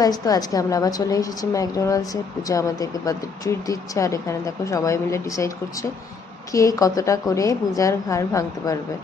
Guys, তো আজকে আমরা আবার চলে এসেছি ম্যাকডোনাল্ডসে। পূজা আমাদেরকে বার্থডে ট্রিট দিচ্ছে, আর এখানে দেখো সবাই মিলে ডিসাইড করছে কে কতটা করে পূজার ঘাড় ভাঙতে পারবে।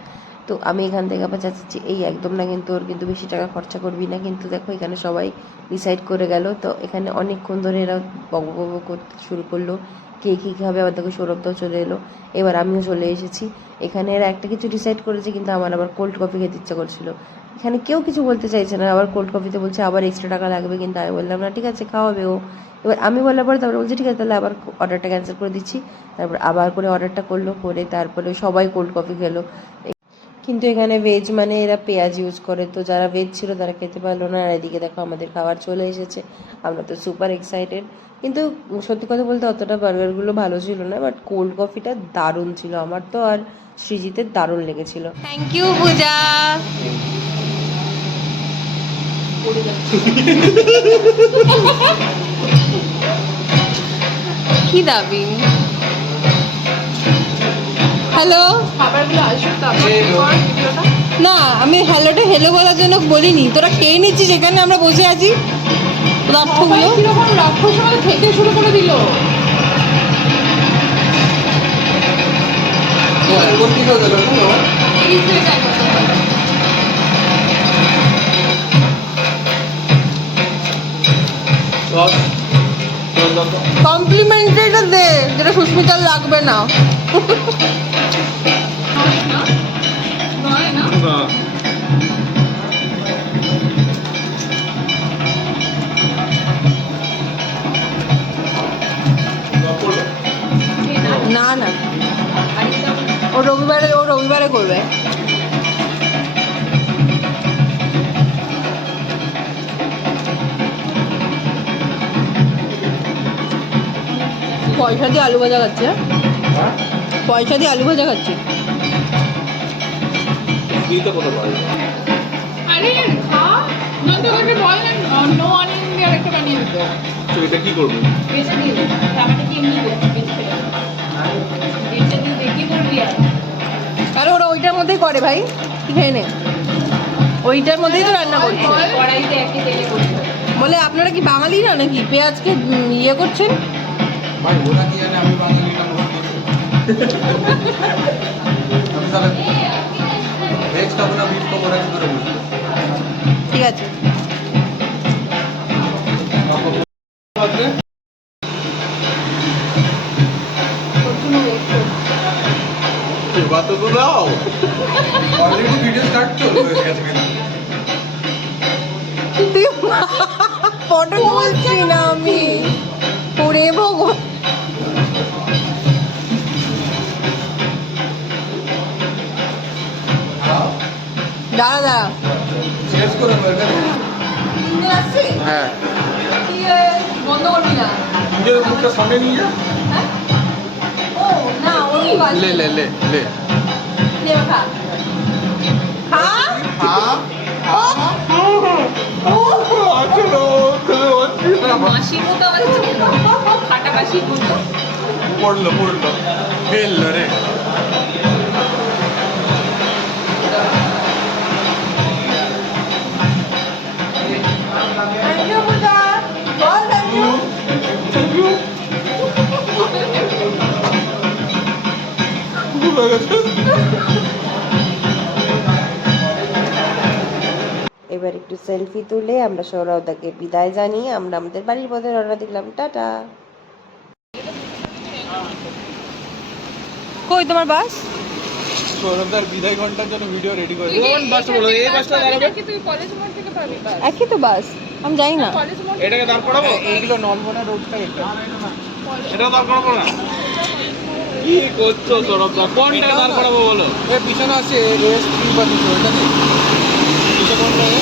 তো আমি এখান থেকে আবার চাচ্ছি এই একদম না, কিন্তু ওর কিন্তু বেশি টাকা খরচা করবি না। কিন্তু দেখো এখানে সবাই ডিসাইড করে গেল। তো এখানে অনেকক্ষণ ধরে এরা বক বক করতে শুরু করলো কে কী খাবে। আবার দেখো সৌরভটাও চলে এলো, এবার আমিও চলে এসেছি। এখানে এরা একটা কিছু ডিসাইড করেছে, কিন্তু আমার আবার কোল্ড কফি খেতে ইচ্ছা করছিল। এখানে কেউ কিছু বলতে চাইছে না, আবার কোল্ড কফিতে বলছে আবার এক্সট্রা টাকা লাগবে, কিন্তু আমি বললাম না, ঠিক আছে খাওয়াবে ও। এবার আমি বলার পরে তারপরে বলছি ঠিক আছে তাহলে আবার অর্ডারটা ক্যান্সেল করে দিচ্ছি। তারপর আবার করে অর্ডারটা করলো, করে তারপরে সবাই কোল্ড কফি খেলো। কিন্তু এখানে ভেজ মানে এরা পেঁয়াজ ইউজ করে, তো যারা ভেজ ছিল তারা খেতে পারলো না। আর এদিকে দেখো আমাদের খাবার চলে এসেছে, আমরা তো সুপার এক্সাইটেড। কিন্তু সত্যি কথা বলতে অতটা বার্গারগুলো ভালো ছিল না, বাট কোল্ড কফিটা দারুণ ছিল। আমার তো আর সৃজিতের দারুণ লেগেছিল। থ্যাংক ইউ পূজা। কি দাবি? হ্যালো, না আমি হ্যালোটা হেলো বলার জন্য বলিনি, তোরা খেয়ে নিচ্ছিস এখানে আমরা বসে আছি। খেতে শুরু করে দিল। কমপ্লিমেন্টারিটা দে, যেটা সুস্মিতার লাগবে না। না না, ও রবিবারে করবে। পয়সা দিয়ে আলু ভাজা খাচ্ছে, পয়সা দিয়ে আলু ভাজা খাচ্ছে। এটা কি করবে? আরে ওরা ওইটার মধ্যেই করে ভাই, খেয়ে নে, ওইটার মধ্যেই তো রান্না করছে। বলে আপনারা কি বাঙালি না নাকি পেঁয়াজকে ইয়ে করছেন? ভাই ওরা কি জানে আমি বাঙালি না আমি তাহলে ভেজ খাবো না বিফ খাবো ওরা কি করে বুঝবে? ঠিক আছে, বাতো তো দাও অলরেডি ভিডিও স্টার্ট হয়ে গেছে। ফটো তুলছি না আমি, ওরে ভগবান। দাঁড়া দাঁড়া, শেষ করে বার্গার। হ্যাঁ বন্ধ করবি না? নিজের মুখটা সামনে নিয়ে যা। ও না, ওই লে লে লে লে খা খা। মাসির মতো খাটা কাশির মতো পড়লো ফেললো রে। এবার একটু সেলফি তুলে আমরা সৌরভদাকে বিদায় জানিয়ে আমরা আমাদের বাড়ির পথে রওনা দিলাম। টাটা। কই তোমার বাস? সৌরভদার বিদায় ঘন্টার জন্য ভিডিও রেডি করে কোন বাসটা বলো? এই বাসটা দাঁড়াবে কি? তুই কলেজ মোড় থেকে পাবি বাস? একই তো বাস, আমি জানি না। এটাকে দাঁড় করাবো? এইগুলো নলবনা রোডটা এটা দাঁড় করাবো না? কি করছো সৌরভদা? কোনটা দাঁড় করাবো বলো? এর পিছনে আছে রেস 3 বা 2 এটা নেই। এটা কোন লাগে?